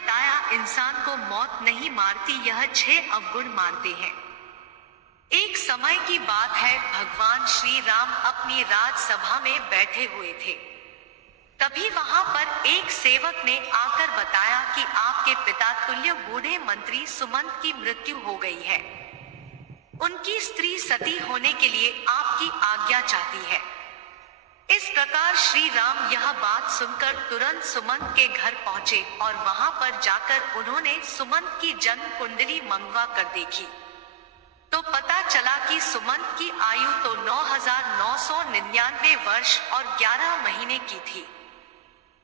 बताया, इंसान को मौत नहीं मारती, यह 6 अवगुण मारते हैं। एक समय की बात है, भगवान श्री राम अपनी राजसभा में बैठे हुए थे। तभी वहां पर एक सेवक ने आकर बताया कि आपके पिता तुल्य बूढ़े मंत्री सुमंत की मृत्यु हो गई है। उनकी स्त्री सती होने के लिए आपकी आज्ञा चाहती है। इस प्रकार श्री राम यह बात सुनकर तुरंत सुमंत के घर पहुंचे और वहां पर जाकर उन्होंने सुमंत की जन्म कुंडली मंगवा कर देखी तो पता चला कि सुमंत की आयु तो 9,999 वर्ष और 11 महीने की थी,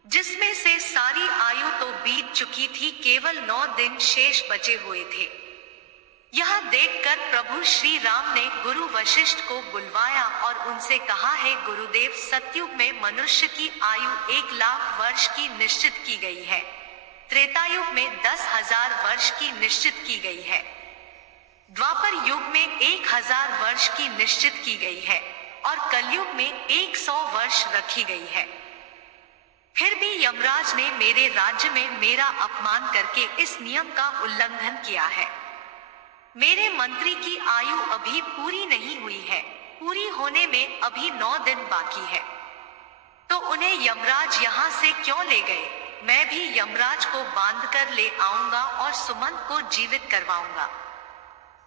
जिसमें से सारी आयु तो बीत चुकी थी, केवल 9 दिन शेष बचे हुए थे। यह देखकर प्रभु श्री राम ने गुरु वशिष्ठ को बुलवाया और उनसे कहा, है गुरुदेव, सतयुग में मनुष्य की आयु 1,00,000 वर्ष की निश्चित की गई है, त्रेतायुग में 10,000 वर्ष की निश्चित की गई है, द्वापर युग में 1,000 वर्ष की निश्चित की गई है और कलयुग में 100 वर्ष रखी गई है। फिर भी यमराज ने मेरे राज्य में मेरा अपमान करके इस नियम का उल्लंघन किया है। मेरे मंत्री की आयु अभी पूरी नहीं हुई है, पूरी होने में अभी 9 दिन बाकी है, तो उन्हें यमराज यहाँ से क्यों ले गए? मैं भी यमराज को बांधकर ले आऊंगा और सुमंत को जीवित करवाऊंगा।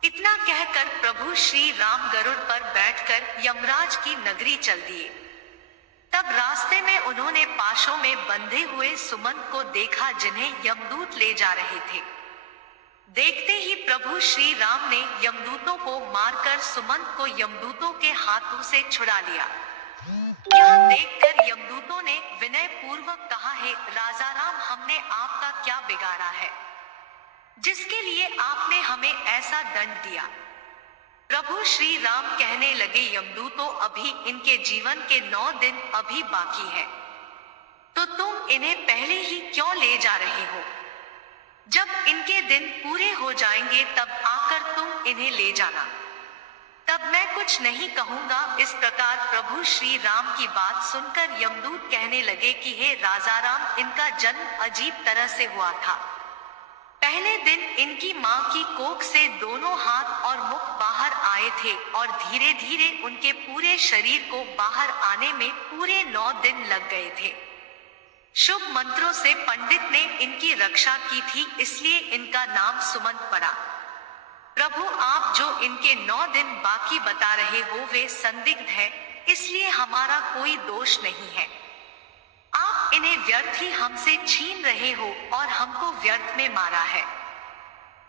इतना कहकर प्रभु श्री राम गरुड़ पर बैठकर यमराज की नगरी चल दिए। तब रास्ते में उन्होंने पाशों में बंधे हुए सुमंत को देखा, जिन्हें यमदूत ले जा रहे थे। देखते ही प्रभु श्री राम ने यमदूतों को मारकर सुमंत को यमदूतों के हाथों से छुड़ा लिया। यह देखकर यमदूतों ने विनय पूर्वक कहा, है राजा राम, हमने आपका क्या बिगाड़ा है जिसके लिए आपने हमें ऐसा दंड दिया? प्रभु श्री राम कहने लगे, यमदूतों, अभी इनके जीवन के 9 दिन अभी बाकी है, तो तुम इन्हें पहले ही क्यों ले जा रहे हो? जब इनके दिन पूरे हो जाएंगे तब आकर तुम इन्हें ले जाना, तब मैं कुछ नहीं कहूंगा। इस प्रकार प्रभु श्री राम की बात सुनकर यमदूत कहने लगे कि हे राजा राम, इनका जन्म अजीब तरह से हुआ था। पहले दिन इनकी मां की कोख से दोनों हाथ और मुख बाहर आए थे और धीरे धीरे उनके पूरे शरीर को बाहर आने में पूरे 9 दिन लग गए थे। शुभ मंत्रों से पंडित ने इनकी रक्षा की थी, इसलिए इनका नाम सुमंत पड़ा। प्रभु, आप जो इनके 9 दिन बाकी बता रहे हो वे संदिग्ध है, इसलिए हमारा कोई दोष नहीं है। आप इन्हें व्यर्थ ही हमसे छीन रहे हो और हमको व्यर्थ में मारा है।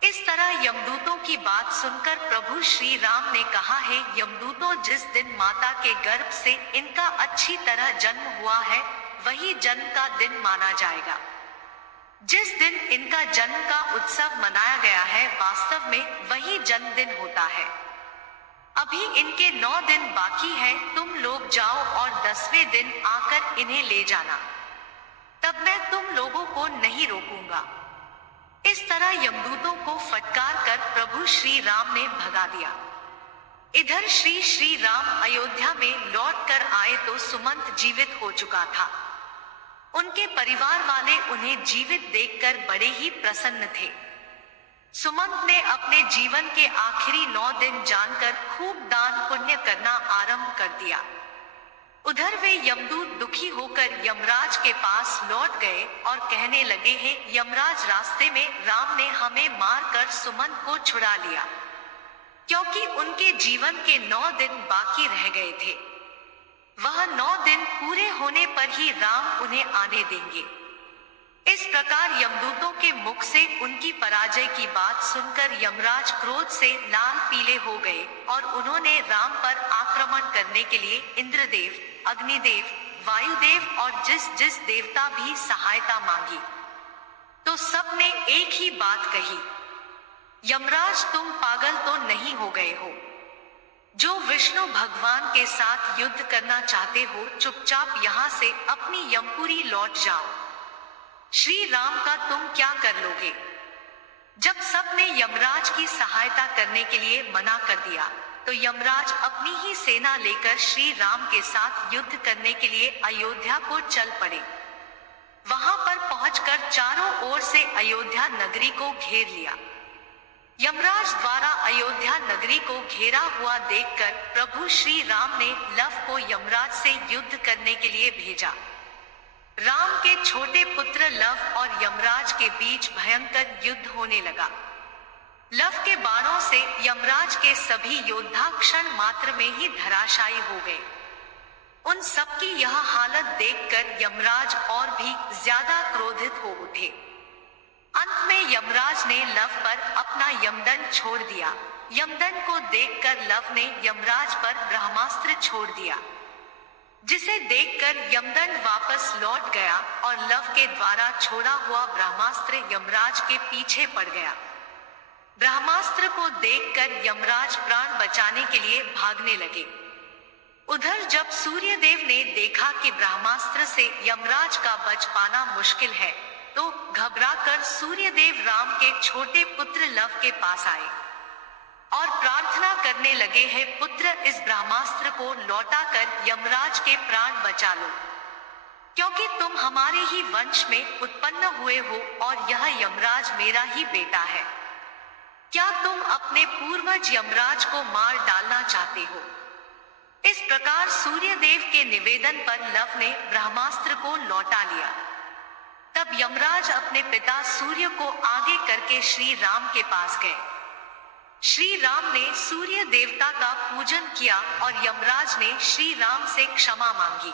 इस तरह यमदूतों की बात सुनकर प्रभु श्री राम ने कहा, है यमदूतों, जिस दिन माता के गर्भ से इनका अच्छी तरह जन्म हुआ है वही जन्म का दिन माना जाएगा। जिस दिन इनका जन्म का उत्सव मनाया गया है वास्तव में वही जन्मदिन होता है। अभी इनके 9 दिन बाकी है, तुम लोग जाओ और 10वें दिन आकर इन्हें ले जाना, तब मैं तुम लोगों को नहीं रोकूंगा। इस तरह यमदूतों को फटकार कर प्रभु श्री राम ने भगा दिया। इधर श्री राम अयोध्या में लौट कर आए तो सुमंत जीवित हो चुका था। उनके परिवार वाले उन्हें जीवित देखकर बड़े ही प्रसन्न थे। सुमंत ने अपने जीवन के आखिरी 9 दिन जानकर खूब दान पुण्य करना आरंभ कर दिया। उधर वे यमदूत दुखी होकर यमराज के पास लौट गए और कहने लगे, हैं यमराज, रास्ते में राम ने हमें मारकर सुमंत को छुड़ा लिया, क्योंकि उनके जीवन के 9 दिन बाकी रह गए थे। वह 9 दिन पूरे होने पर ही राम उन्हें आने देंगे। इस प्रकार यमदूतों के मुख से उनकी पराजय की बात सुनकर यमराज क्रोध से लाल पीले हो गए और उन्होंने राम पर आक्रमण करने के लिए इंद्रदेव, अग्निदेव, वायुदेव और जिस जिस देवता भी सहायता मांगी, तो सबने एक ही बात कही, यमराज, तुम पागल तो नहीं हो गए हो? जो विष्णु भगवान के साथ युद्ध करना चाहते हो, चुपचाप यहाँ से अपनी यमपुरी लौट जाओ। श्री राम का तुम क्या कर लोगे? जब सबने यमराज की सहायता करने के लिए मना कर दिया तो यमराज अपनी ही सेना लेकर श्री राम के साथ युद्ध करने के लिए अयोध्या को चल पड़े। वहां पर पहुंचकर चारों ओर से अयोध्या नगरी को घेर लिया। यमराज द्वारा अयोध्या नगरी को घेरा हुआ देखकर प्रभु श्री राम ने लव को यमराज से युद्ध करने के लिए भेजा। राम के छोटे पुत्र लव और यमराज के बीच भयंकर युद्ध होने लगा। लव के बाणों से यमराज के सभी योद्धा क्षण मात्र में ही धराशायी हो गए। उन सबकी यह हालत देखकर यमराज और भी ज्यादा क्रोधित हो उठे। अंत में यमराज ने लव पर अपना यमदंड छोड़ दिया। यमदंड को देखकर लव ने यमराज पर ब्रह्मास्त्र छोड़ दिया, जिसे देखकर यमदंड वापस लौट गया और लव के द्वारा छोड़ा हुआ ब्रह्मास्त्र यमराज के पीछे पड़ गया। ब्रह्मास्त्र को देखकर यमराज प्राण बचाने के लिए भागने लगे। उधर जब सूर्यदेव ने देखा कि ब्रह्मास्त्र से यमराज का बच पाना मुश्किल है, तो घबराकर सूर्यदेव राम के छोटे पुत्र लव के पास आए और प्रार्थना करने लगे, हे पुत्र, इस ब्रह्मास्त्र को लौटाकर यमराज के प्राण बचा लो, क्योंकि तुम हमारे ही वंश में उत्पन्न हुए हो और यह यमराज मेरा ही बेटा है। क्या तुम अपने पूर्वज यमराज को मार डालना चाहते हो? इस प्रकार सूर्यदेव के निवेदन पर लव ने ब्रह्मास्त्र को लौटा लिया। तब यमराज अपने पिता सूर्य को आगे करके श्री राम के पास गए। श्री राम ने सूर्य देवता का पूजन किया और यमराज ने श्री राम से क्षमा मांगी।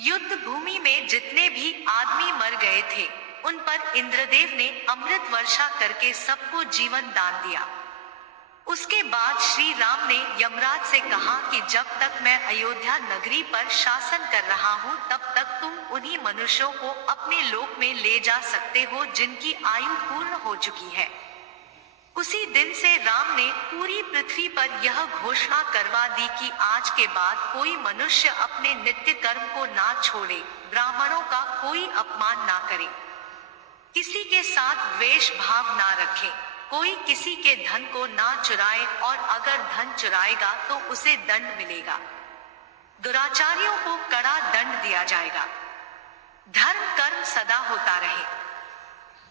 युद्ध भूमि में जितने भी आदमी मर गए थे, उन पर इंद्रदेव ने अमृत वर्षा करके सबको जीवन दान दिया। उसके बाद श्री राम ने यमराज से कहा कि जब तक मैं अयोध्या नगरी पर शासन कर रहा हूँ, तब तक तुम उन्हीं मनुष्यों को अपने लोक में ले जा सकते हो जिनकी आयु पूर्ण हो चुकी है। उसी दिन से राम ने पूरी पृथ्वी पर यह घोषणा करवा दी कि आज के बाद कोई मनुष्य अपने नित्य कर्म को ना छोड़े, ब्राह्मणों का कोई अपमान ना करे, किसी के साथ द्वेष भाव ना रखे, कोई किसी के धन को ना चुराए और अगर धन चुराएगा तो उसे दंड मिलेगा। दुराचारियों को कड़ा दंड दिया जाएगा। धर्म कर्म सदा होता रहे।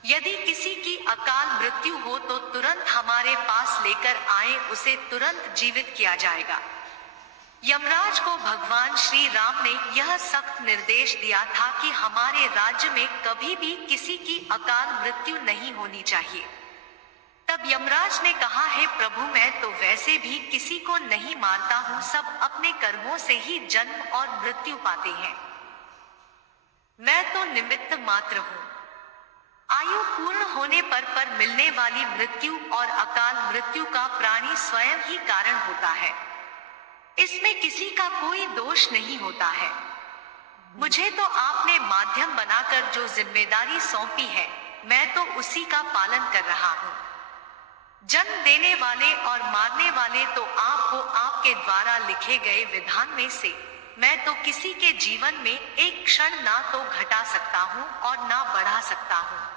यदि किसी की अकाल मृत्यु हो तो तुरंत हमारे पास लेकर आए, उसे तुरंत जीवित किया जाएगा। यमराज को भगवान श्री राम ने यह सख्त निर्देश दिया था कि हमारे राज्य में कभी भी किसी की अकाल मृत्यु नहीं होनी चाहिए। तब यमराज ने कहा, हे प्रभु, मैं तो वैसे भी किसी को नहीं मारता हूँ, सब अपने कर्मों से ही जन्म और मृत्यु पाते हैं। मैं तो निमित्त मात्र हूँ। आयु पूर्ण होने पर मिलने वाली मृत्यु और अकाल मृत्यु का प्राणी स्वयं ही कारण होता है। इसमें किसी का कोई दोष नहीं होता है। मुझे तो आपने माध्यम बनाकर जो जिम्मेदारी सौंपी है, मैं तो उसी का पालन कर रहा हूँ। जन्म देने वाले और मारने वाले तो आप हो। आपके द्वारा लिखे गए विधान में से मैं तो किसी के जीवन में एक क्षण ना तो घटा सकता हूँ और ना बढ़ा सकता हूँ।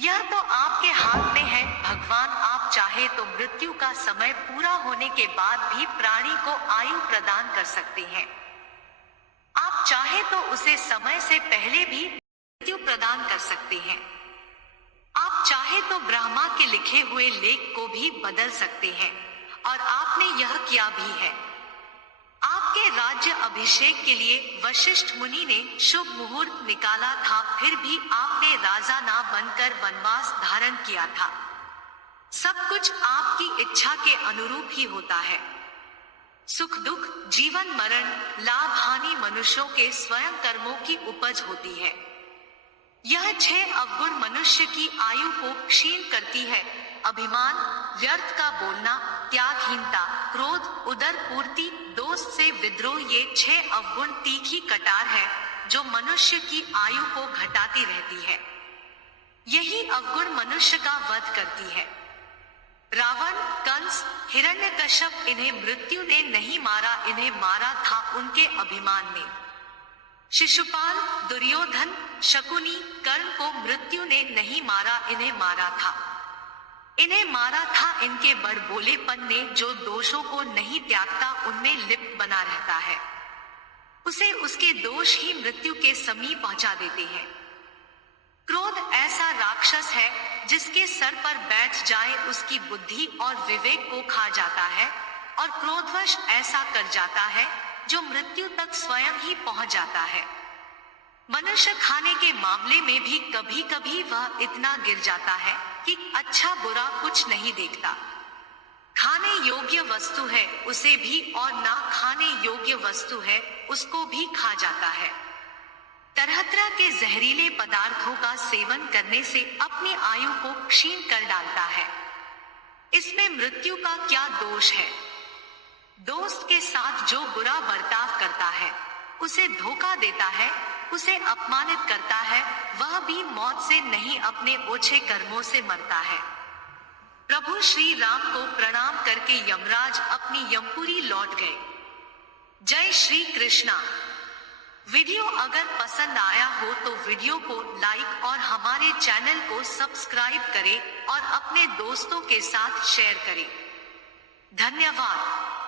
यह तो आपके हाथ में है भगवान। आप चाहे तो मृत्यु का समय पूरा होने के बाद भी प्राणी को आयु प्रदान कर सकते हैं। आप चाहे तो उसे समय से पहले भी मृत्यु प्रदान कर सकते हैं। आप चाहे तो ब्रह्मा के लिखे हुए लेख को भी बदल सकते हैं, और आपने यह किया भी है। आपके राज्य अभिषेक के लिए वशिष्ठ मुनि ने शुभ मुहूर्त निकाला था, फिर भी आपने राजा ना बनकर वनवास धारण किया था। सब कुछ आपकी इच्छा के अनुरूप ही होता है। सुख दुख, जीवन मरण, लाभ हानि मनुष्यों के स्वयं कर्मों की उपज होती है। यह 6 अवगुण मनुष्य की आयु को क्षीण करती है। अभिमान, व्यर्थ का बोलना, त्यागहीनता, क्रोध, उदर पूर्ति, दोस्त से विद्रोह, ये 6 अवगुण तीखी कटार है जो मनुष्य की आयु को घटाती रहती है। यही अवगुण मनुष्य का वध करती है। रावण, कंस, हिरण्यकश्यप, इन्हें मृत्यु ने नहीं मारा, इन्हें मारा था उनके अभिमान ने। शिशुपाल, दुर्योधन, शकुनी, कर्ण को मृत्यु ने नहीं मारा, इन्हें मारा था। इन्हें मारा था इनके बड़बोलेपन ने, जो दोषों को नहीं त्यागता उनमें लिप्त बना रहता है। उसे उसके दोष ही मृत्यु के समीप पहुंचा देते हैं। क्रोध ऐसा राक्षस है जिसके सर पर बैठ जाए उसकी बुद्धि और विवेक को खा जाता है, और क्रोधवश ऐसा कर जाता है जो मृत्यु तक स्वयं ही पहुंच जाता है। मनुष्य खाने के मामले में भी कभी कभी वह इतना गिर जाता है कि अच्छा बुरा कुछ नहीं देखता। खाने योग्य वस्तु है उसे भी, और ना खाने योग्य वस्तु है उसको भी खा जाता है। तरह तरह के जहरीले पदार्थों का सेवन करने से अपनी आयु को क्षीण कर डालता है। इसमें मृत्यु का क्या दोष है? दोस्त के साथ जो बुरा बर्ताव करता है, उसे धोखा देता है, उसे अपमानित करता है, वह भी मौत से नहीं अपने ओछे कर्मों से मरता है। प्रभु श्री राम को प्रणाम करके यमराज अपनी यमपुरी लौट गए। जय श्री कृष्णा। वीडियो अगर पसंद आया हो तो वीडियो को लाइक और हमारे चैनल को सब्सक्राइब करें और अपने दोस्तों के साथ शेयर करें। धन्यवाद।